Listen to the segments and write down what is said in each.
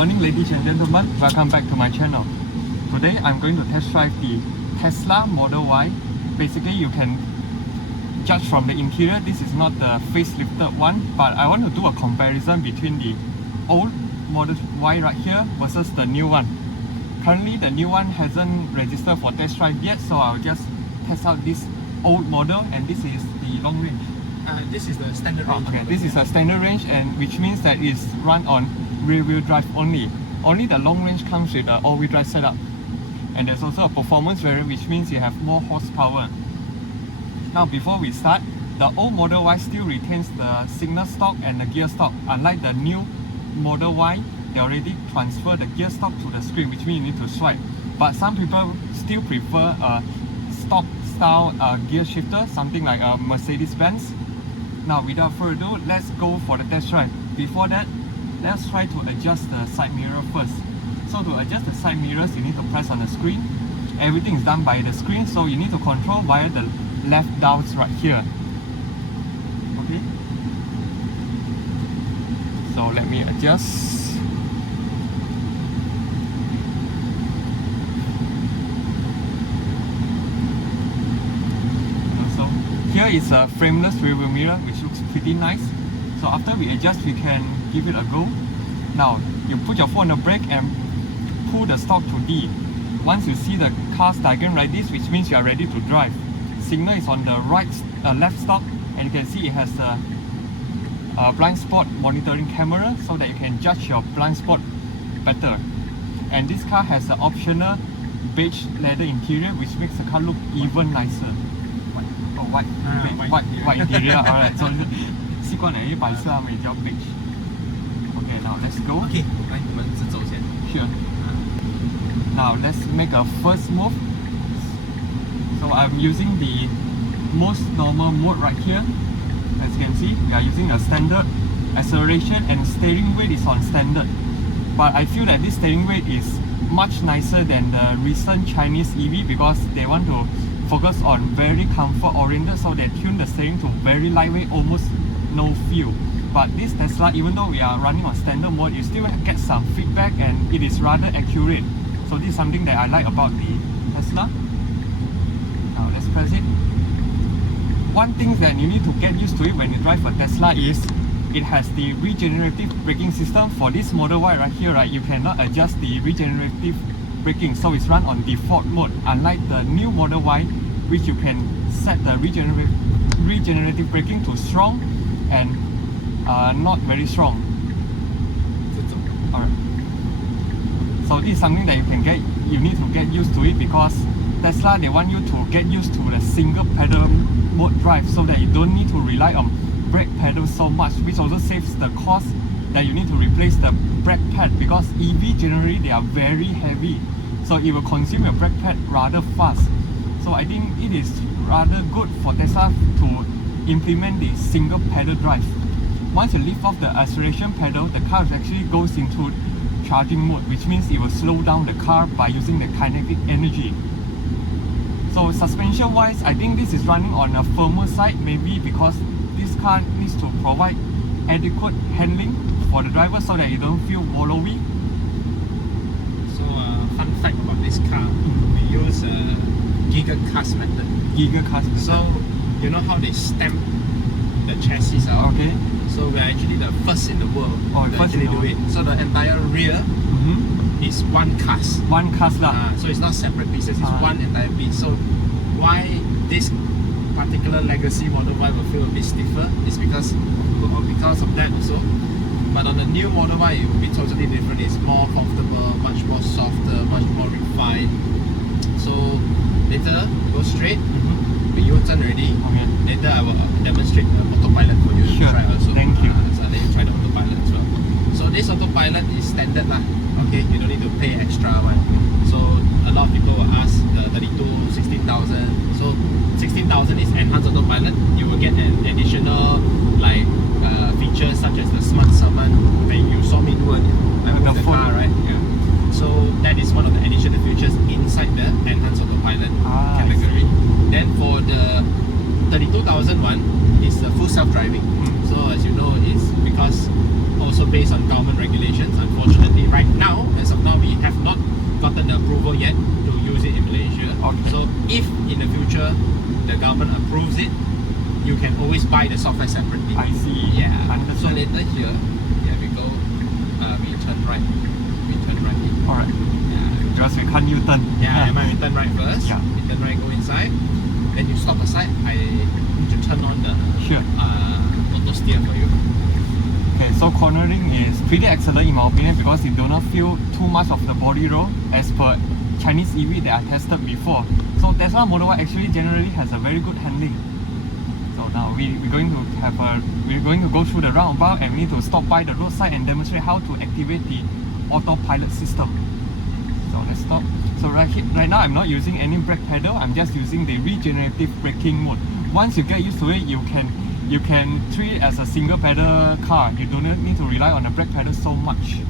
morning, ladies and gentlemen. Welcome back to my channel. Today I'm going to test drive the Tesla Model Y. Basically, you can judge from the interior. This is not the facelifted one, but I want to do a comparison between the old Model Y right here versus the new one. Currently, the new one hasn't registered for test drive yet, so I'll just test out this old model, and this is the long range. This is the standard range. Okay, this is a standard range, and which means that it's run on rear-wheel drive only. Only the long range comes with an all-wheel drive setup. And there's also a performance variant, which means you have more horsepower. Now, before we start, the old Model Y still retains the signal stock and the gear stock. Unlike the new Model Y, they already transfer the gear stock to the screen, which means you need to swipe. But some people still prefer a stock style gear shifter, something like a Mercedes-Benz. Now, without further ado, let's go for the test drive. Before that, let's try to adjust the side mirror first. So to adjust the side mirrors, you need to press on the screen. Everything is done by the screen, so you need to control via the left downs right here. Okay. So let me adjust. Here is a frameless rearview mirror, which looks pretty nice. So after we adjust, we can give it a go. Now, you put your foot on the brake and pull the stock to D. Once you see the car's diagram like this, which means you are ready to drive. Signal is on the left stop, and you can see it has a blind spot monitoring camera, so that you can judge your blind spot better. And this car has an optional beige leather interior, which makes the car look even nicer. White interior. Alright, so 习惯了白色他们也叫 beige. Okay, now let's go. Okay, 来，我们直走先。 Sure. Now let's make a first move. So I'm using the most normal mode right here. As you can see, we are using a standard acceleration, and steering weight is on standard. But I feel that this steering weight is much nicer than the recent Chinese EV, because they want to focus on very comfort oriented, so they tune the steering to very lightweight, almost no feel. But this Tesla, even though we are running on standard mode, you still get some feedback, and it is rather accurate. So this is something that I like about the Tesla. Now let's press it. One thing that you need to get used to it when you drive a Tesla is it has the regenerative braking system. For this Model Y right here, right, you cannot adjust the regenerative braking, so it's run on default mode, unlike the new Model Y, which you can set the regenerative braking to strong and not very strong. Alright. So this is something that you need to get used to it, because Tesla, they want you to get used to the single pedal mode drive, so that you don't need to rely on brake pedals so much, which also saves the cost that you need to replace the brake pad, because EV generally they are very heavy, so it will consume your brake pad rather fast. So I think it is rather good for Tesla to implement the single pedal drive. Once you lift off the acceleration pedal, the car actually goes into charging mode, which means it will slow down the car by using the kinetic energy. So suspension wise, I think this is running on a firmer side, maybe because this car needs to provide adequate handling for the driver, so that you don't feel wallowy. So, fun fact about this car, we use giga-cast method. Giga-cast method. So, you know how they stamp the chassis out? Okay. So we are actually the first in the world to actually do it. So the entire rear is one cast. One cast lah. So it's not separate pieces, it's one entire piece. So why this particular legacy Model Y will feel a bit stiffer is because of that also. But on the new Model Y, it will be totally different. It's more comfortable, much more softer, much more refined. So later, go straight. We U-turn already. Okay. Later, I will demonstrate the autopilot for you to try also. Thank you. So let you try the autopilot as well. So this autopilot is standard lah. Okay, you don't need to pay extra one. So a lot of people will ask the 32, 16,000. So 16,000 is enhanced autopilot. You will get an additional like features such as the smart summon. When you saw me do it, I moved the car, right? Yeah. So that is one of the additional features inside the enhanced autopilot category. Then for the 32,000 one is the full self-driving. So as you know, it's because also based on government regulations. Unfortunately, right Okay. So if in the future the government approves it, you can always buy the software separately. I see. Yeah. So Understand. later here, we go, we turn right. We turn right in. Alright. Yeah. Because we can't U-turn. Yeah, we turn right first. Yeah. We turn right, go inside. Then you stop aside. I need to turn on the Sure. auto steer for you. Okay, so cornering is pretty excellent in my opinion because it do not feel too much of the body roll as per Chinese EV that I tested before. So Tesla Model Y actually generally has a very good handling. So now we're going to go through the roundabout and we need to stop by the roadside and demonstrate how to activate the autopilot system. So let's stop. So right now I'm not using any brake pedal, I'm just using the regenerative braking mode. Once you get used to it, you can treat it as a single pedal car. You don't need to rely on the brake pedal so much. You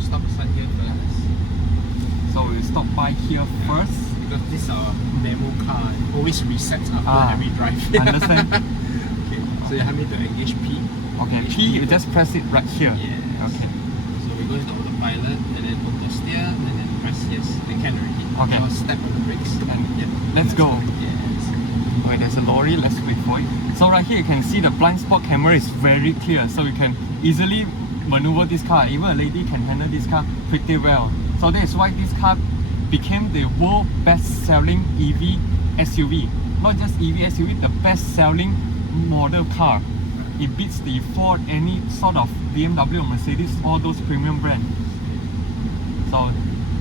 stop aside here first. So we'll stop by here first. Because this is our demo car. It always resets after every drive. Understand? Okay, so you have me to engage P. Okay, Engage P, you just press it right here. Yes. Okay. So we go into autopilot and then auto steer and then press yes. I can already. Okay. Now step on the brakes. And yeah. let's go. Yes. Okay, there's a lorry, let's wait for it. So right here you can see the blind spot camera is very clear, so you can easily maneuver this car. Even a lady can handle this car pretty well. So that is why this car became the world best-selling EV SUV. Not just EV SUV, the best-selling model car. It beats the Ford, any sort of BMW or Mercedes, all those premium brands. So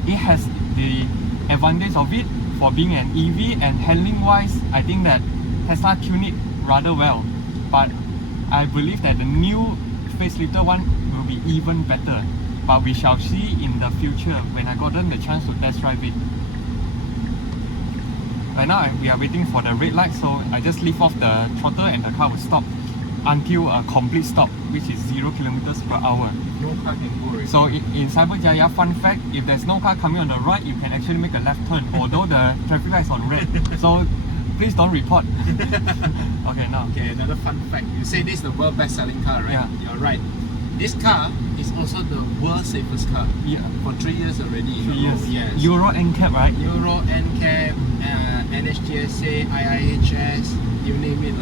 it has the advantage of it for being an EV, and handling wise I think that Tesla tuned it rather well, but I believe that the new facelifted one will be even better, but we shall see in the future when I gotten the chance to test drive it. Right now we are waiting for the red light, so I just leave off the throttle and the car will stop until a complete stop, which is 0 kilometers per hour. No car can go already. So in Cyberjaya, fun fact, if there's no car coming on the right, you can actually make a left turn, although the traffic light is on red. So please don't report. Okay, now. Okay, another fun fact. You say this is the world best-selling car, right? Yeah. You're right. This car is also the world's safest car. Yeah. For 3 years already. 3 years. Yes. Euro NCAP, right? Euro, NCAP, NHTSA, IIHS, you name it.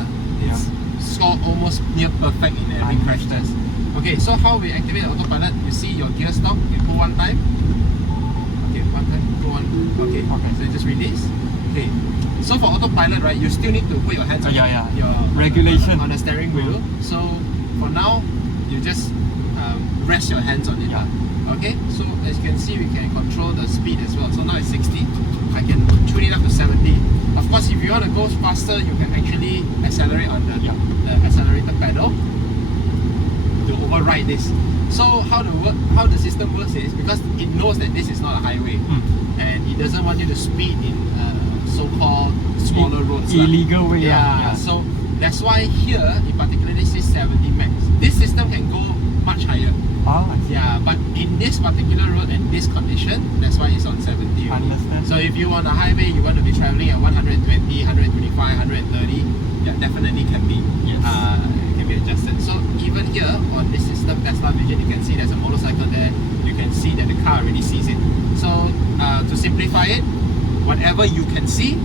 It's scored almost near perfect in every crash test. Okay, so how we activate autopilot, you see your gear stop, you pull one time. Okay, one time, pull one. Okay, so you just release. Okay, so for autopilot, right, you still need to put your hands on your regulation on the steering wheel. So for now, you just rest your hands on it. Okay, so as you can see, we can control the speed as well. So now it's 60. I can tune it up to 70. Of course, if you want to go faster, you can actually accelerate on the accelerator pedal to override this. So how the system works is because it knows that this is not a highway and it doesn't want you to speed in so-called smaller roads. Illegal way. Yeah. So that's why here it particularly says 70 max. This system can go much higher. Yeah, but in this particular road and this condition, that's why it's on 70. Understand. So if you on a highway, you want to be traveling at 120, 125, 130, yeah, definitely can be adjusted. So even here on this system, Tesla Vision, you can see there's a motorcycle there. You can see that the car already sees it. So to simplify it, whatever you can see,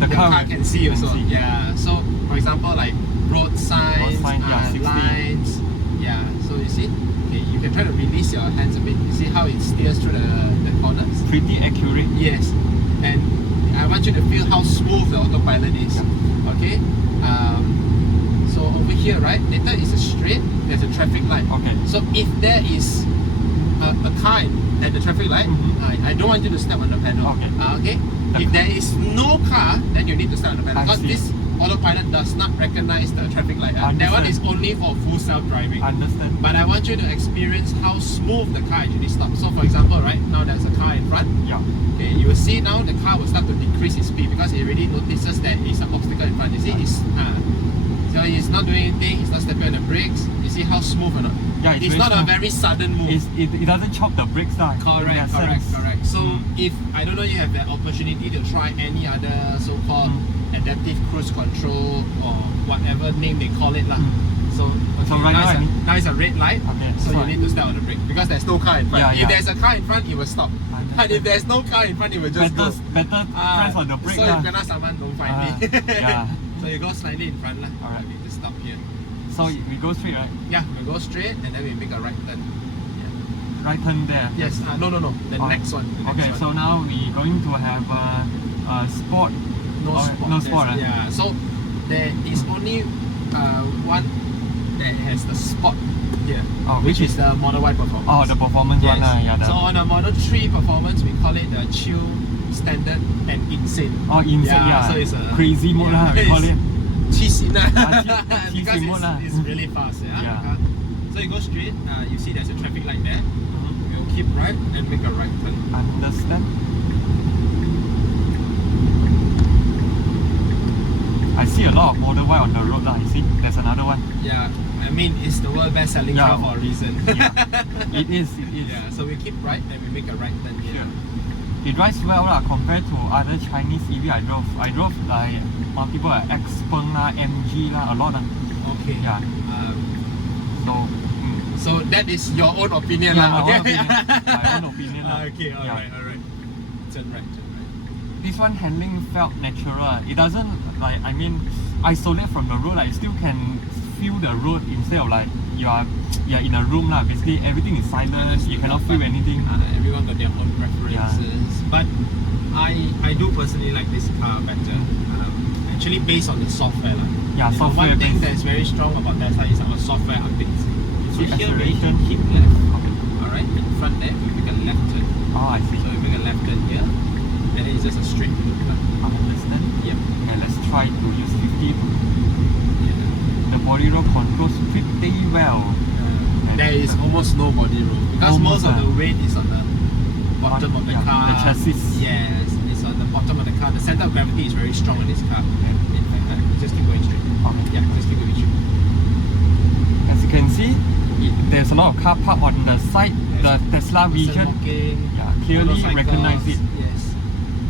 the car can see also. Yeah. So for example, like road signs, lines. Yeah. So you see. You can try to release your hands a bit. You see how it steers through the corners? Pretty accurate. Yes. And I want you to feel how smooth the autopilot is. Okay? So over here, right? Later is a straight, there's a traffic light. Okay. So if there is a car at the traffic light, I don't want you to step on the pedal. Okay? If there is no car, then you need to step on the pedal. Because this autopilot does not recognize the traffic light. That one is only for full self-driving. Understand. But I want you to experience how smooth the car actually stops. So for example, right now there's a car in front. Yeah. Okay, you will see now the car will start to decrease its speed because it already notices that it's an obstacle in front. You see, so he's not doing anything. He's not stepping on the brakes. You see how smooth or not? Yeah, it's not a very sudden move. It doesn't chop the brakes down. Correct. So if I don't know, you have the opportunity to try any other so-called adaptive cruise control or whatever name they call it lah. So, okay, So right now I need- now it's a red light. Okay, So so you need to step on the brake because there's no car in front. Yeah, If yeah. there's a car in front, it will stop. But if there's no car in front, it will just better, go. better press on the brake So lah. if kena someone, don't find me. Yeah. So you go slightly in front lah. Alright. We need to stop here. So we go straight, right? Yeah, we go straight and then we make a right turn. Right turn there. Yes, no. The next one. The next Okay, one. so now we going to have sport. No spot. No sport, right? Yeah, so there is only one that has the spot here, Oh, which which is the Model Y performance. Oh, the performance Yes. one lah. Yeah. So on a Model 3 performance, we call it the chill, standard, and insane. Oh, insane. Yeah. So it's a crazy mode lah. We call it. 七星啦 七 because星mode lah. it's really fast. Yeah. Yeah. Okay. So you go straight. You see there's a traffic light there. Mhm. We'll keep right and make a right turn. Understand. I see a lot of Model Y on the road lah. You see, there's another one. Yeah. I mean, it's the world best selling Yeah. car for a reason. Yeah. It is. It is. Yeah. So we keep right and we make a right turn here. Sure. It drives well lah compared to other Chinese EV I drove. I drove like multiple Xpeng lah, MG lah, a lot of. Okay. Yeah. So. So that is your own opinion Yeah, lah. my Okay. own opinion. My own opinion lah. Okay. Yeah. Alright. Turn right. This one handling felt natural. It doesn't like, I mean, isolate from the road. Like, you still can feel the road instead of like you're in a room lah. Basically everything is silent. You cannot feel anything. Everyone got their own preferences. But I do personally like this car better. Actually based on the software lah. Yeah, You know, software one thing based. that's very strong about Tesla is our software updates. So See, here we acceleration. keep left. Okay. Alright, in front there we make a left turn. Oh, I see. So we make a left turn here. And then it's just a straight loop lah. I understand. Yep. Okay, let's try to use 50. Yeah. The body roll controls pretty well. There is almost no body room because Almost, most of the weight is on the bottom of the yeah, car. the chassis. Yes, it's on the bottom of the car. The center of gravity is very strong in this car. In fact, just keep going straight. Okay. Yeah, just keep going straight. As you can see, there's a lot of car park on the side. The Tesla Person Vision, walking, yeah, clearly motorcycles. recognize it. Yes.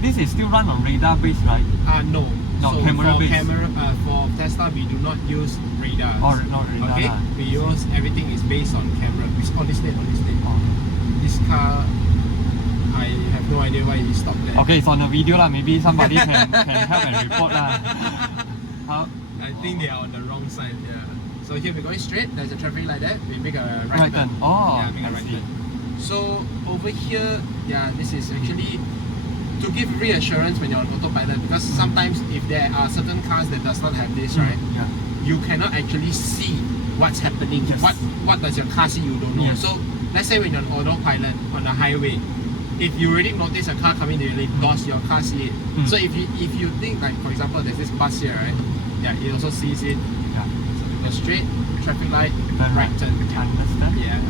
This is still run on radar base, right? No. No, So camera for based. for Tesla, we do not use radars. Or not radar. Okay, lah. we use everything is based on camera. It's on this lane. Oh. This car, I have no idea why he stopped there. Okay, it's on the video lah. Maybe somebody can help and report lah. How? I think they are on the wrong side. Yeah. So here we're going straight. There's a traffic light there. We make a Right turn. Oh, yeah, make a I right see. turn. So over here, yeah, this is actually to give reassurance when you're on autopilot because sometimes if there are certain cars that does not have this, right, Yeah. you cannot actually see what's happening. Yes. What does your car see? You don't know. Yes. So let's say when you're on autopilot on the highway, if you already notice a car coming to your lane, does your car see it? Mm. So if you think like for example there's this bus here, right? Yeah, it also sees it. Yeah. So we go straight, traffic light, Then right turn. Understand? Yeah.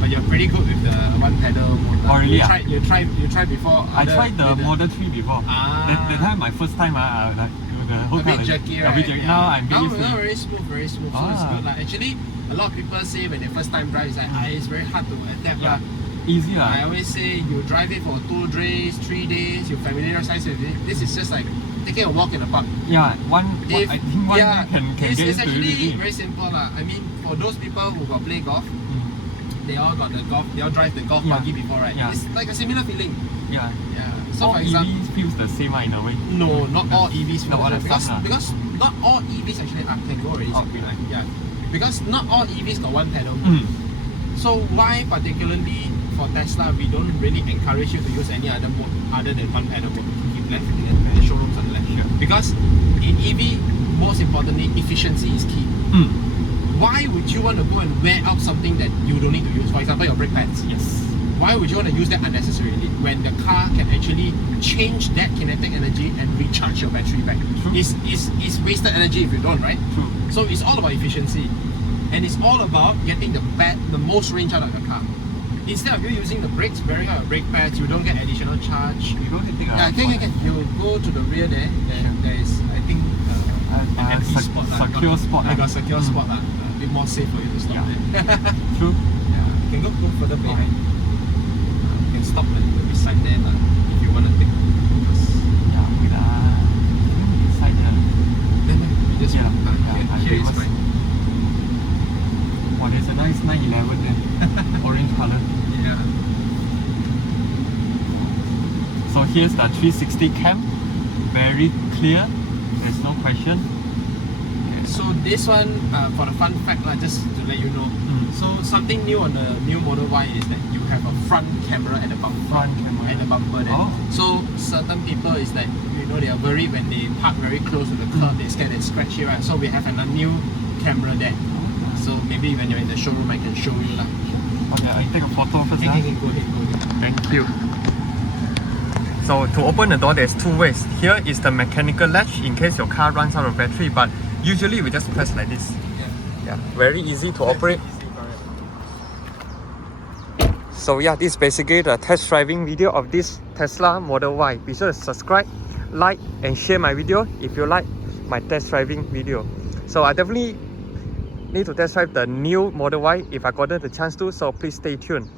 But you're pretty good with the one pedal motor. Oh, really? You tried before. I tried the Model 3 before. Ah. That time my first time, like the whole A bit time, jerky, a right? bit jerky. Now I'm now, getting used to now it. very smooth, very smooth. So it's Ah. good. Like actually, a lot of people say when they first time drive, it's like it's very hard to adapt. Yeah. lah. Easy I lah. always say you drive it for 2 days, 3 days, you familiarize with it. This is just like taking a walk in the park. Yeah, If, I think one yeah, can it's get into actually it. very simple lah. I mean, for those people who got play golf, Mm. they all got the golf, they all drive the golf Yeah. buggy before, right? Yeah. It's like a similar feeling. Yeah. Yeah. So All for example, EVs feels the same in a way. no, not all EVs No, feel other that because stuff lah. because not all EVs actually can go already. Oh. Green light. Yeah. Because not all EVs got one pedal. Mm. So why particularly for Tesla we don't really encourage you to use any other mode other than one pedal mode. Keep left and then the showrooms on the left. Sure. Because in EV, most importantly, efficiency is key. Mm. Why would you want to go and wear out something that you don't need to use? For example, your brake pads. Yes. Why would you want to use that unnecessarily when the car can actually change that kinetic energy and recharge your battery back? True. It's wasted energy if you don't, right? True. So it's all about efficiency, and it's all about getting the most range out of the car. Instead of you using the brakes, wearing out your brake pads, you don't get additional charge. You don't need to take a Yeah, can. You go to the rear there. There is, I think, an empty spot. secure spot. I got secure Mm. spot. A bit more safe for you to stop Yeah. there. True. Yeah, you can go further behind. You can stop beside there if you want to take. Yeah, wait, beside there. Then you just Yeah, here is famous. fine. here's the 360 cam, very clear, there's no question. So this one, for the fun fact, just to let you know. So something new on the new Model Y is that you have a front camera at the bumper. At the bumper there. Oh. So certain people is that, you know, they are worried when they park very close to the curb, they scared they scratch it, right? So we have a new camera there. So maybe when you're in the showroom, I can show you lah. Okay, I take a photo first. Okay, go ahead. Thank you. So to open the door, there's two ways. Here is the mechanical latch in case your car runs out of battery, but usually we just press like this. Yeah, very easy to operate. So yeah, this is basically the test driving video of this Tesla Model Y. Be sure to subscribe, like and share my video if you like my test driving video. So I definitely need to test drive the new Model Y if I got the chance to, so please stay tuned.